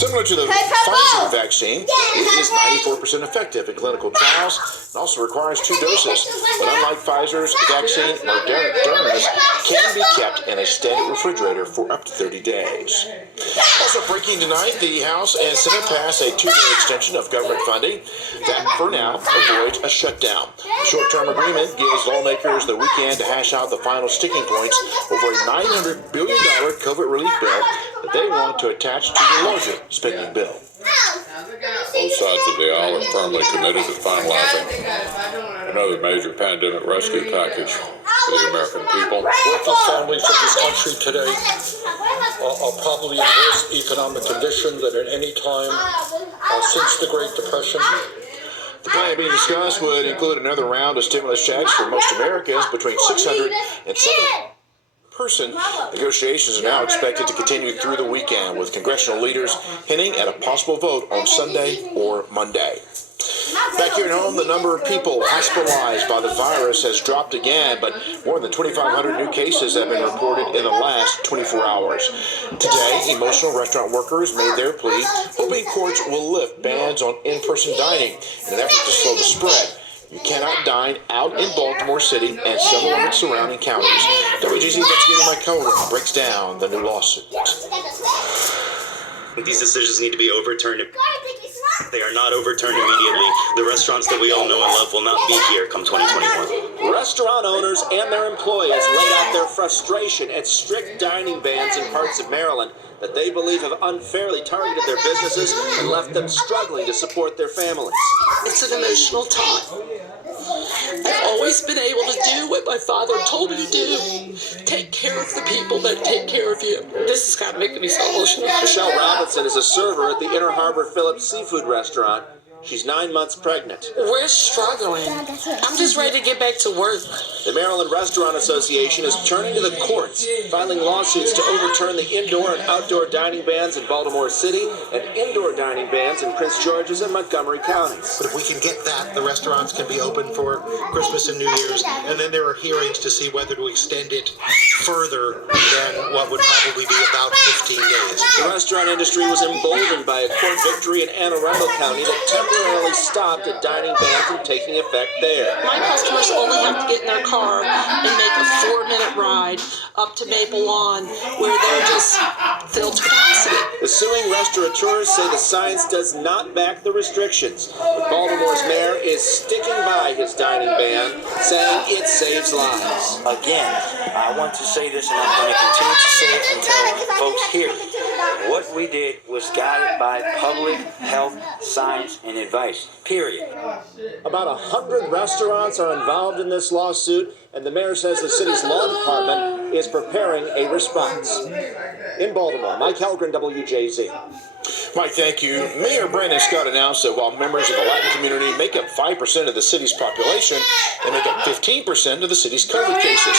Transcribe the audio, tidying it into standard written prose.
Similar to the Pfizer vaccine, it is 94% effective in clinical trials and also requires 2 doses. But unlike Pfizer's vaccine, Moderna's can be kept in a standard refrigerator for up to 30 days. Also breaking tonight, the House and Senate passed a 2-day extension of government funding that, for now, avoids a shutdown. The short-term agreement gives lawmakers the weekend to hash out the final sticking points over a $900 billion COVID relief bill that they want to attach to the larger spending bill. Both sides of the aisle are firmly committed to finalizing another major pandemic rescue package for the American people. Working families of this country today are probably in worse economic condition than at any time since the Great Depression. The plan being discussed would include another round of stimulus checks for most Americans between $600 and $700 person. Negotiations are now expected to continue through the weekend, with congressional leaders hinting at a possible vote on Sunday or Monday. Back here at home, the number of people hospitalized by the virus has dropped again, but more than 2,500 new cases have been reported in the last 24 hours. Today, emotional restaurant workers made their plea, hoping courts will lift bans on in-person dining in an effort to slow the spread. You cannot dine out in Baltimore City and several of its surrounding counties. WGZ investigator Mike Helgren breaks down the new lawsuit. These decisions need to be overturned. They are not overturned immediately. The restaurants that we all know and love will not be here come 2021. Restaurant owners and their employees laid out their frustration at strict dining bans in parts of Maryland that they believe have unfairly targeted their businesses and left them struggling to support their families. It's an emotional time. I've always been able to do what my father told me to do. Take care of the people that take care of you. This has got to make me so emotional. Michelle Robinson is a server at the Inner Harbor Phillips Seafood Restaurant. She's 9 months pregnant. We're struggling. I'm just ready to get back to work. The Maryland Restaurant Association is turning to the courts, filing lawsuits to overturn the indoor and outdoor dining bans in Baltimore City and indoor dining bans in Prince George's and Montgomery counties. But if we can get that, the restaurants can be open for Christmas and New Year's, and then there are hearings to see whether to extend it further than what would probably be about 15 days. The restaurant industry was emboldened by a court victory in Anne Arundel County that temporarily stopped a dining ban from taking effect there. My customers only have to get in their car and make a 4-minute ride up to Maple Lawn, where they're just filled to capacity. The suing restaurateurs say the science does not back the restrictions, but Baltimore's mayor is sticking by his dining ban, saying it saves lives. Again, I want to say this, and I'm going to continue to say it until folks hear it. What we did was guided by public health, science, and advice, period. About 100 restaurants are involved in this lawsuit, and the mayor says the city's law department is preparing a response. In Baltimore, Mike Helgren, WJZ. Mike, thank you. Mayor Brandon Scott announced that while members of the Latin community make up 5% of the city's population, they make up 15% of the city's COVID cases.